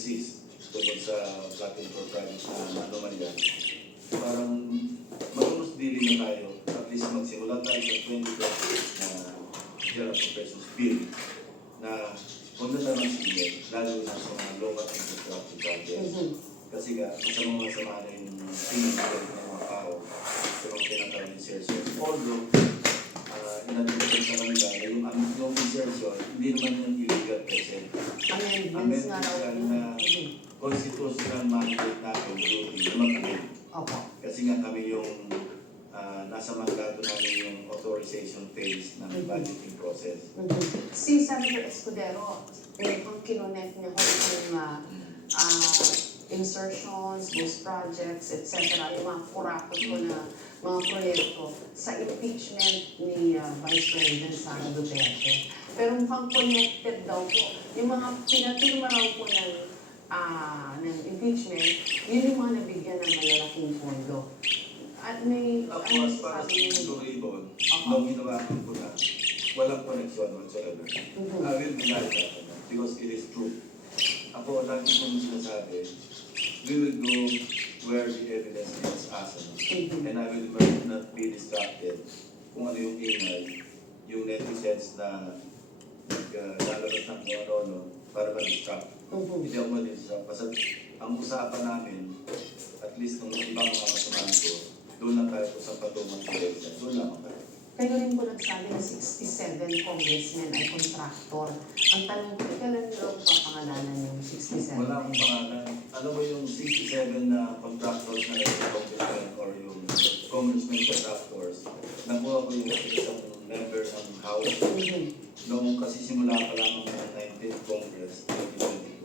resist tungkol sa flood control project na anomalya. Parang mag-almost dealing na tayo, at least magsimula tayo sa 2020 na General Profession's Bill na huwag na tayo magsimula, lalo na sa mga local infrastructure projects. Kasi nga, masama na yung tingin ng mga tao sa mga tinatawag ni Sergio. Although, inatupin sa kanila na yung insertion, hindi naman yung illegal person. Amendments nga raw. na constitutional mandate natin duty na mag-amend. Kasi nga kami yung nasa mandato namin yung authorization phase ng budgeting process. Si Senator Escudero, ang kinonek niya ko yung insertions, boost projects, etc. Yung mga kurakot ko na mga proyekto sa impeachment ni Vice President Sara Duterte. Pero mukhang connected daw po. Yung mga pinatulma raw po ng impeachment, yun yung mga nabigyan ng malalaking pondo. At may... As para sa story doon, nung ginawa ko na, walang connection whatsoever. I will deny that because it is true. Ako, lagi kong sinasabi, we will go where the evidence leads us. And I will not be distracted kung ano yung ingay, yung netizens na naglalabas ng kung ano para ma-distract. Hindi ako ma-distract. Kasi ang usapan namin, at least ng ibang mga kasamahan ko, doon lang tayo sa patungong direction. Doon lang tayo. Kayo rin po nagsabi na 67 congressmen ay contractor. Ang tanong ko, kailan nyo raw papangalanan yung 67? Wala akong pangalan. Alam mo yung 67 na contractors na congressmen or yung congressmen contractors, nakuha ko yung isang member ng House. Noong kasi simula pa lamang ng 19th Congress,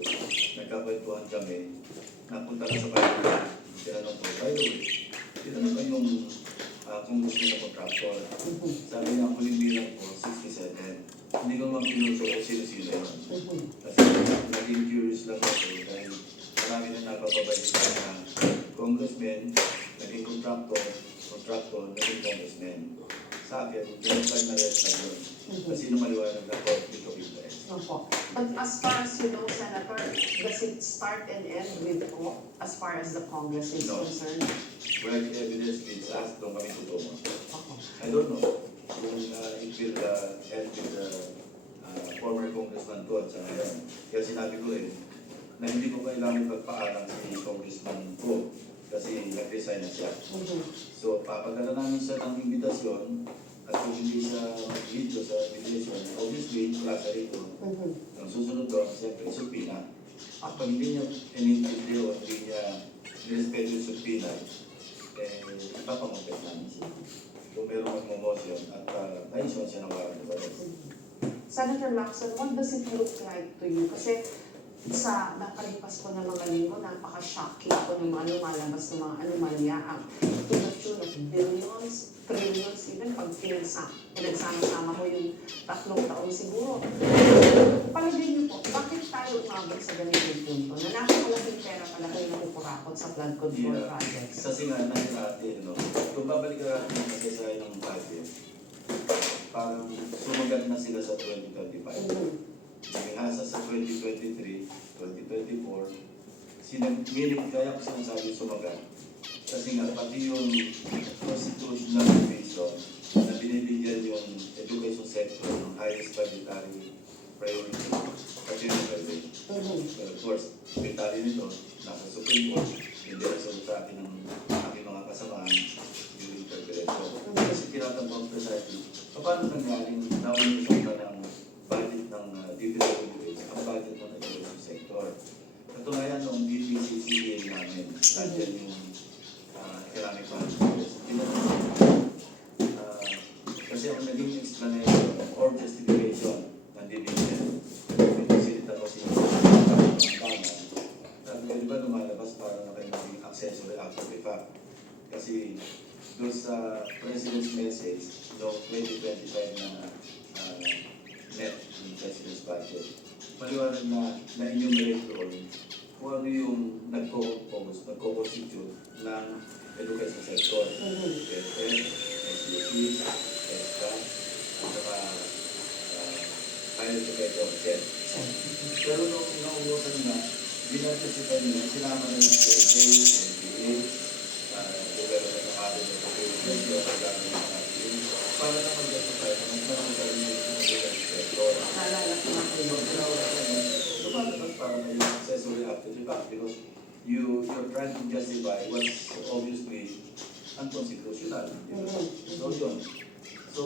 2022, nagkakwentuhan kami, napunta na sa Bible. Tinanong ko, by the way, tinanong ko yung congressman na contractor. Sabi niya, ang huling bilang ko, 67. Hindi ko naman pinuso ko sino-sino yun. Kasi naging curious lang ako dahil marami na napapabalita na congressman, naging contractor, naging congressman. Sa akin, red flag na red flag yun. Kasi nung maliwanag na conflict of interest. But as far as you know, Senator, does it start and end with as far as the Congress is concerned? Where the evidence leads us, doon kami tutungo. I don't know kung it will end with the former congressman ko at sa ngayon. Kaya sinabi ko rin na hindi ko kailangan magpaalam si congressman ko kasi nag-resign na siya. So, papadala namin siya ng imbitasyon at kung hindi siya mag-video sa invitation, obviously, klasa rito. Ang susunod doon, siyempre, supina. At pag hindi niya in-interview at hindi niya nirespeto yung supina, ipapamumpit namin siya. Kung meron mag-motion at naisyon siya ng warang diba? Senator Lacson, what does it look like to you? Kasi sa nakalipas ko ng mga linggo, napaka-shocking ko ng mga lumalabas ng mga anomalya to the tune of billions, trillions, even pag pinagsama-sama mo yung 3 taon siguro. Palagay niyo po, bakit tayo umabot sa ganitong punto na napakalaking pera pala kayo nakukurakot sa flood control projects? Kasi nga, natin, kung babalik ka natin yung kasasaya ng budget, parang sumagat na sila sa 2025. Hasa sa 2023, 2024, kaya ko sinasabi sumagat. Kasi nga, pati yung constitutional provision na binibigyan yung education sector ng highest budgetary priority, pati yung pwede. But of course, bitali nito, nasa Supreme Court, hindi na sa akin ng aking mga kasamaan yung interpretation. Kasi tinatanggap precisely, paano nangyaring naunisyon na ng budget ng DPWH ang budget ng education sector. Katunayan noong DPCCA namin, nandiyan yung economic management. Kasi ang naging explanation or justification ng DPWH, pinasilita ko siya ng tama. Di ba lumalabas para na kayo maging accessory after the fact? Kasi doon sa President's message noong 2025 na net yung President's budget, maliwanag na na-enumerate doon kung ano yung nagko-constitute ng education sector. PFM, SUPs, ESCA, at saka higher education set. Pero nung nauusan na, Binantisipay nila, sinama na yung PJ, NPA, Development Academy of Philippines, yung kailangan ng mga team, para na mag-justify na mas marami pa rin yung mga inspector. Naalala ko na kayo. So, ginawa ko naman, lumalabas para may accessory after the fact because you're trying to justify what's obviously unconstitutional. So, yun. So,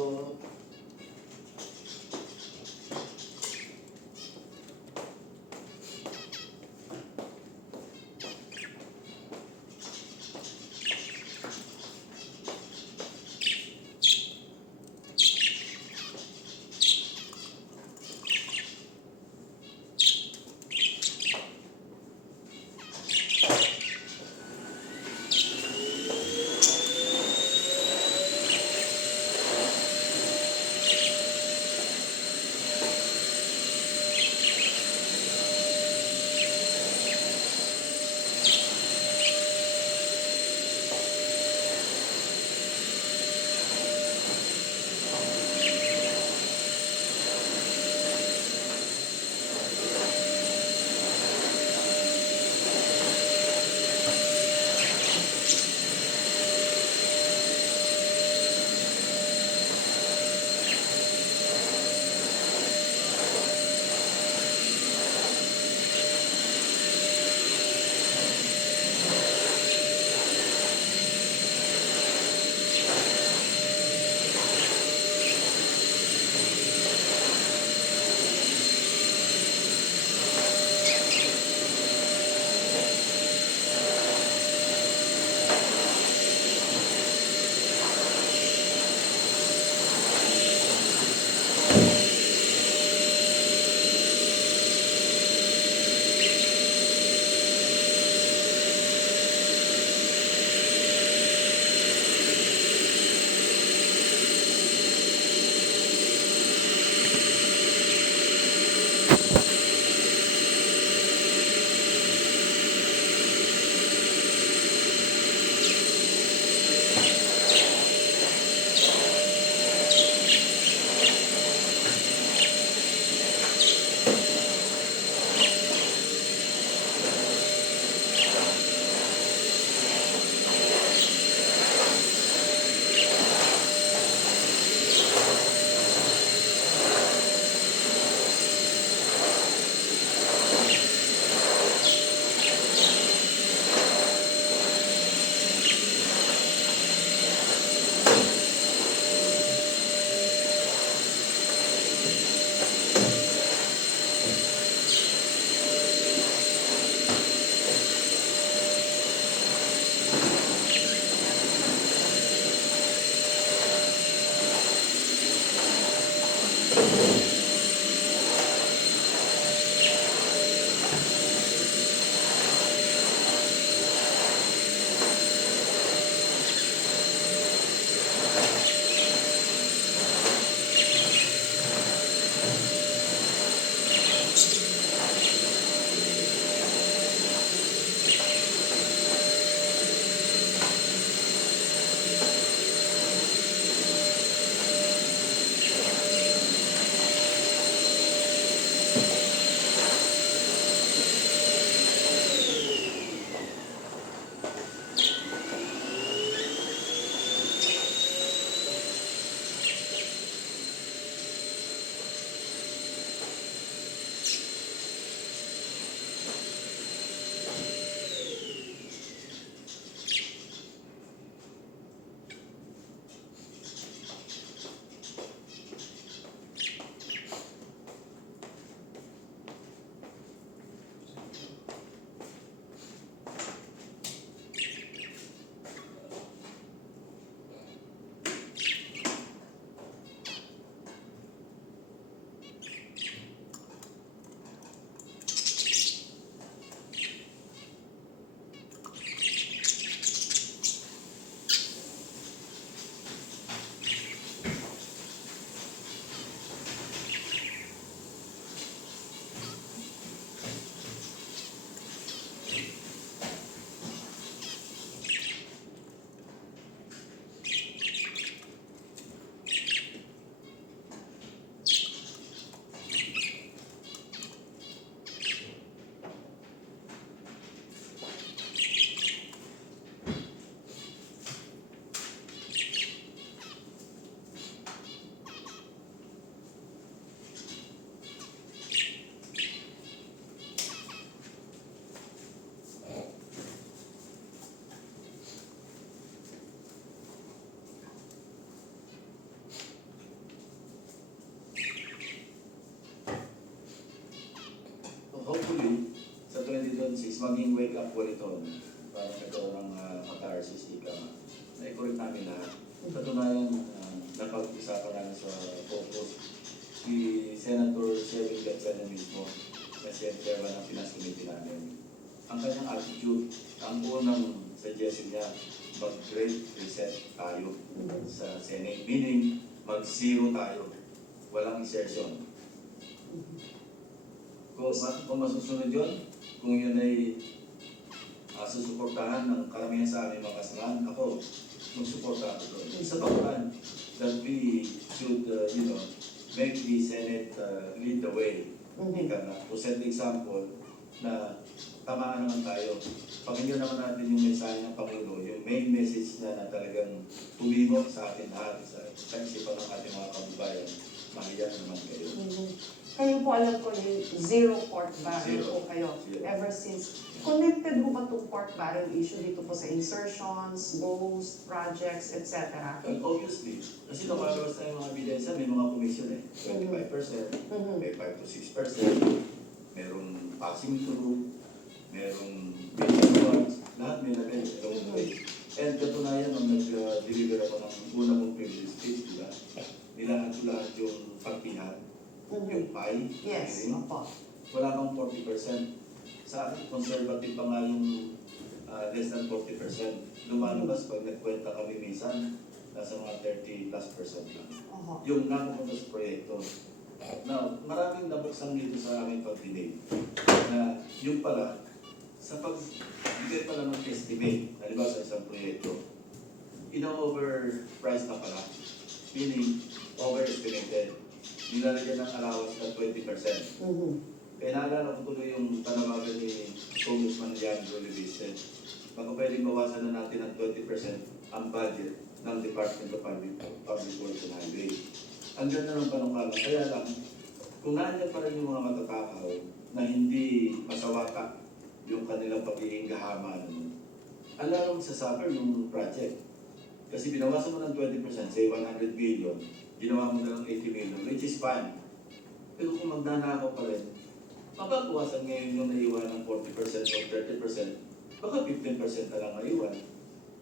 doon is maging wake up call ito. Para nagkaroon ng catharsis, ika nga. Na-correct namin lahat. Katunayan, napag-usapan namin sa focus si Senator Sherwin Gatchalian mismo na siya chairman ng Finance Committee namin. Ang kanyang attitude, ang unang suggestion niya, mag-great reset tayo sa Senate. Meaning, mag-zero tayo. Walang insertion. Kung masusunod yun, kung yun ay susuportahan ng karamihan sa aming mga kasamahan, ako, magsuporta ako doon. Sa pagkaan that we should, make the Senate lead the way. Ika nga, to set the example na tamaan naman tayo. Pakinggan naman natin yung mensahe ng Pangulo, yung main message niya na talagang tumibok sa atin lahat, sa kaisipan ng ating mga kababayan, mahiyan naman kayo. Kayo po alam ko yung zero pork barrel Zero. po kayo. Zero. Ever since, connected mo ba itong pork barrel issue dito po sa insertions, goals, projects, etc.? And obviously, kasi lumalabas na yung mga ebidensya, may mga commission 25%, may 5 to 6%, merong passing through, merong business funds, lahat may lagay along the way. And katunayan, nung nag-deliver ako ng una kong privilege speech, di ba? Nilahat ko lahat yung pagpinat, yung pie, Yes, hearing. opo. Wala bang 40%. Sa akin, conservative pa nga yung less than 40%. Lumalabas pag nagkwenta kami minsan, nasa mga 30+% lang. Oho. Yung napupunta sa proyekto. Now, maraming nabuksan dito sa aming pag-delay. Na yung pala, sa pagbigay pala ng estimate, halimbawa sa isang proyekto, ina-overprice na pala. Meaning, overestimated. Nilalagyan ng allowance na 20%. Kaya naalala ko tuloy yung panawagan ni Congressman Leandro Leviste. Baka pwedeng bawasan na natin ng 20% ang budget ng Department of Public Works and Highway. Ang ganda ng panukala. Kaya lang, kung nandiyan pa rin yung mga matatakaw na hindi masawata yung kanilang pagiging gahaman, ang lalong sasuffer yung project. Kasi binawasan mo ng 20%, say 100 billion, ginawa mo na ng 80 million, which is fine. Pero kung magnanakaw pa rin, mababawasan ngayon yung naiwan ng 40% o 30%, baka 15% na lang naiwan.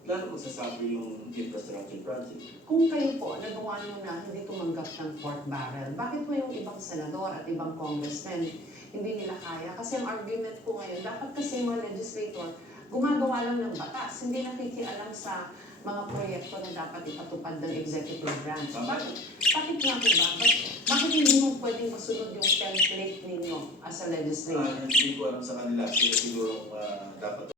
Lalo magsasuffer yung infrastructure project. Kung kayo po, nagawa nyo na hindi tumanggap ng pork barrel, bakit po yung ibang senador at ibang congressmen hindi nila kaya? Kasi ang argument ko ngayon, dapat kasi mga legislator, gumagawa lang ng batas, hindi nakikialam sa mga proyekto na dapat ipatupad ng executive branch. Bakit nga po ba? Bakit hindi mo pwedeng masunod yung template ninyo as a legislator? Hindi ko alam sa kanila, siguro dapat